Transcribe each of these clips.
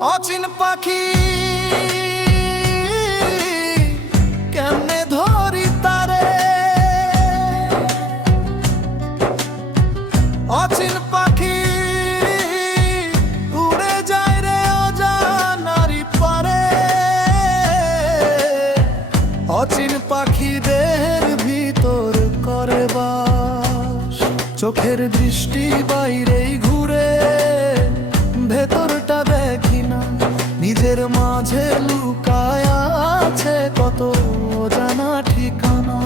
অচিন পাখি কেমনে ধরি তারে, অচিন পাখি উড়ে যায় রে অজানারি পারে। অচিন পাখি দেহের ভিতর করে বাস, চোখের দৃষ্টি বাইরেই ঘুরে, ভেতরটা দেখি না। নিজের মাঝে লুকায় আছে কত জানা ঠিকানা।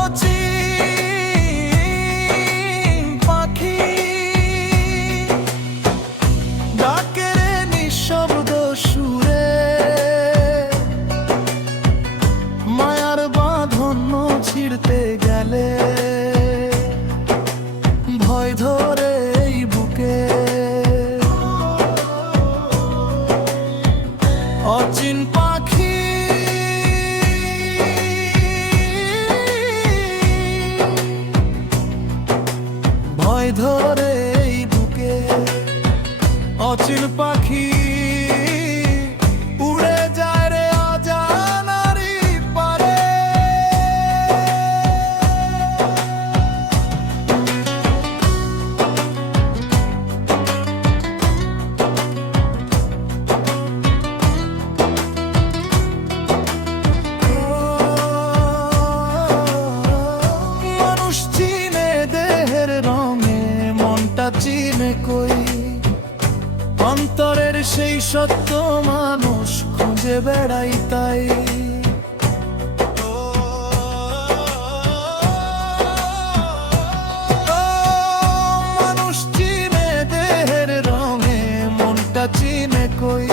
অচিন পাখি ডাকে রে নিঃশব্দ সুরে, মায়ার বাঁধন ছিঁড়তে গেলে ভয় ধরে এই বুকে। অচিন পাখি ভয় ধরে এই বুকে। অচিন পাখি উড়ে যায় রে অজানারি পারে। মানুষ চিনে দেহের রঙে, মনটা চিনে কই, অন্তরের সেই সত্য মানুষ খুঁজে বেড়াই তাই। মানুষ চিনে দেহের রঙে, মনটা চিনে কই,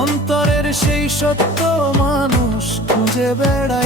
অন্তরের সেই সত্য মানুষ খুঁজে বেড়াই